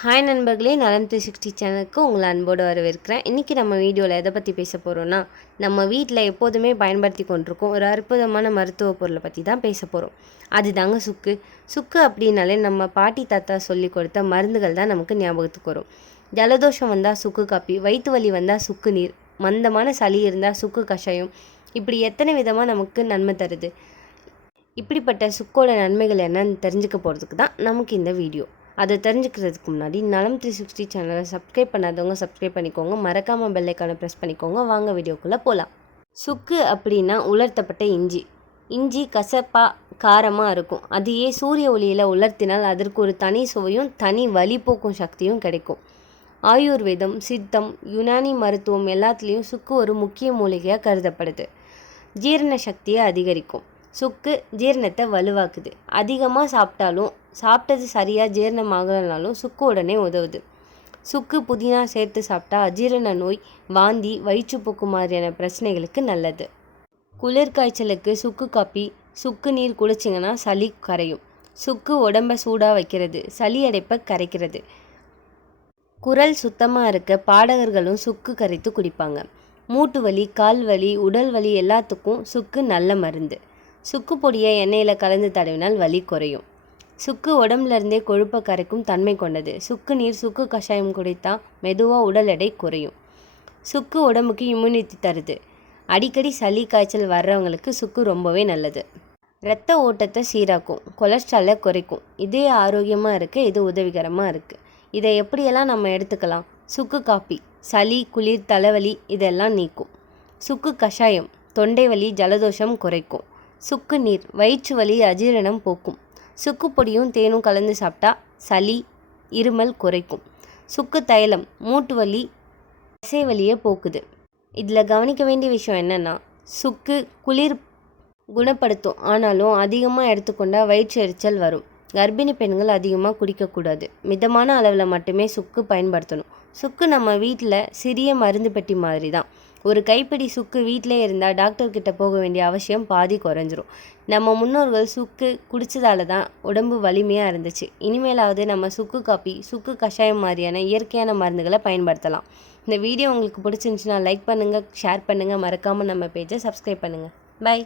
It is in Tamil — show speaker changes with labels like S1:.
S1: ஹாய் நண்பர்களே நலம் த்ரீ சிக்ஸ்டி சேனலுக்கு உங்களை அன்போடு வரவேற்கிறேன். இன்றைக்கி நம்ம வீடியோவில் எதை பற்றி பேச போகிறோன்னா நம்ம வீட்டில் எப்போதுமே பயன்படுத்தி கொண்டிருக்கோம் ஒரு அற்புதமான மருத்துவ பொருளை பற்றி தான் பேச போகிறோம் அதுதாங்க சுக்கு. சுக்கு அப்படின்னாலே நம்ம பாட்டி தாத்தா சொல்லி கொடுத்த மருந்துகள் தான் நமக்கு ஞாபகத்துக்கு வரும். ஜலதோஷம் வந்தால் சுக்கு காப்பி வயிற்று வலி வந்தால் சுக்கு நீர் மந்தமான சளி இருந்தால் சுக்கு கஷாயம். இப்படி எத்தனை விதமாக நமக்கு நன்மை தருது? இப்படிப்பட்ட சுக்கோட நன்மைகள் என்னன்னு தெரிஞ்சுக்க போகிறதுக்கு தான் நமக்கு இந்த வீடியோ. அதை தெரிஞ்சுக்கிறதுக்கு முன்னாடி நலம் த்ரீ சிக்ஸ்டி சேனலை சப்ஸ்கிரைப் பண்ணாதவங்க சப்ஸ்கிரைப் பண்ணிக்கோங்க. மறக்காமல் பெல்லைக்கான ப்ரெஸ் பண்ணிக்கோங்க. வாங்க வீடியோக்குள்ளே போகலாம் சுக்கு அப்படின்னா உலர்த்தப்பட்ட இஞ்சி. இஞ்சி கசப்பாக காரமாக இருக்கும். அதையே சூரிய ஒளியில் உலர்த்தினால் அதற்கு ஒரு தனி சுவையும் தனி வழி போக்கும் சக்தியும் கிடைக்கும். ஆயுர்வேதம் சித்தம் யுனானி மருத்துவம் எல்லாத்துலேயும் சுக்கு ஒரு முக்கிய மூலிகையாக கருதப்படுது. ஜீரண சக்தியை அதிகரிக்கும். சுக்கு ஜீரணத்தை வலுவாக்குது. அதிகமாக சாப்பிட்டாலும் சாப்பிட்டது சரியாக ஜீரணமாகலனாலும் சுக்கு உடனே உதவுது. சுக்கு புதினா சேர்த்து சாப்பிட்டா அஜீரண நோய் வாந்தி வயிற்றுப்போக்கு மாதிரியான பிரச்சனைகளுக்கு நல்லது. குளிர் காய்ச்சலுக்கு சுக்கு காப்பி சுக்கு நீர் குடிச்சிங்கன்னா சளி கரையும். சுக்கு உடம்ப சூடாக வைக்கிறது சளி அடைப்பை கரைக்கிறது. குரல் சுத்தமாக இருக்க பாடகர்களும் சுக்கு கரைத்து குடிப்பாங்க. மூட்டு வலி கால் வலி உடல் வலி எல்லாத்துக்கும் சுக்கு நல்ல மருந்து. சுக்கு பொடியை எண்ணெயில் கலந்து தடவினால் வலி குறையும். சுக்கு உடம்புலேருந்தே கொழுப்பை கரைக்கும் தன்மை கொண்டது. சுக்கு நீர் சுக்கு கஷாயம் குடித்தா மெதுவாக உடல் எடை குறையும். சுக்கு உடம்புக்கு இம்யூனிட்டி தருது. அடிக்கடி சளி காய்ச்சல் வர்றவங்களுக்கு சுக்கு ரொம்பவே நல்லது. இரத்த ஓட்டத்தை சீராக்கும் கொலஸ்ட்ராலை குறைக்கும். இதே ஆரோக்கியமாக இருக்க இது உதவிகரமாக இருக்குது இதை எப்படியெல்லாம் நம்ம எடுத்துக்கலாம்? சுக்கு காப்பி சளி குளிர் தலைவலி இதெல்லாம் நீக்கும். சுக்கு கஷாயம் தொண்டை வலி ஜலதோஷம் குறைக்கும். சுக்கு நீர் வயிற்று வலி அஜீரணம் போக்கும். சுக்கு பொடியும் தேனும் கலந்து சாப்பிட்டா சளி இருமல் குறைக்கும். சுக்கு தைலம் மூட்டு வலி தசை வலியை போக்குது. இதில் கவனிக்க வேண்டிய விஷயம் என்னென்னா சுக்கு குளிர் குணப்படுத்தும். ஆனாலும் அதிகமாக எடுத்துக்கொண்டால் வயிற்று எரிச்சல் வரும். கர்ப்பிணி பெண்கள் அதிகமாக குடிக்கக்கூடாது. மிதமான அளவில் மட்டுமே சுக்கு பயன்படுத்தணும். சுக்கு நம்ம வீட்டில் சிறிய மருந்து பெட்டி மாதிரி தான் ஒரு கைப்பிடி சுக்கு வீட்டிலே இருந்தால் டாக்டர்கிட்ட போக வேண்டிய அவசியம் பாதி குறைஞ்சிரும். நம்ம முன்னோர்கள் சுக்கு குடித்ததால தான் உடம்பு வலிமையாக இருந்துச்சு. இனிமேலாவது நம்ம சுக்கு காப்பி சுக்கு கஷாயம் மாதிரியான இயற்கையான மருந்துகளை பயன்படுத்தலாம். இந்த வீடியோ உங்களுக்கு பிடிச்சிருந்துச்சுன்னா லைக் பண்ணுங்கள் ஷேர் பண்ணுங்கள் மறக்காமல் நம்ம பேஜை சப்ஸ்கிரைப் பண்ணுங்கள் பை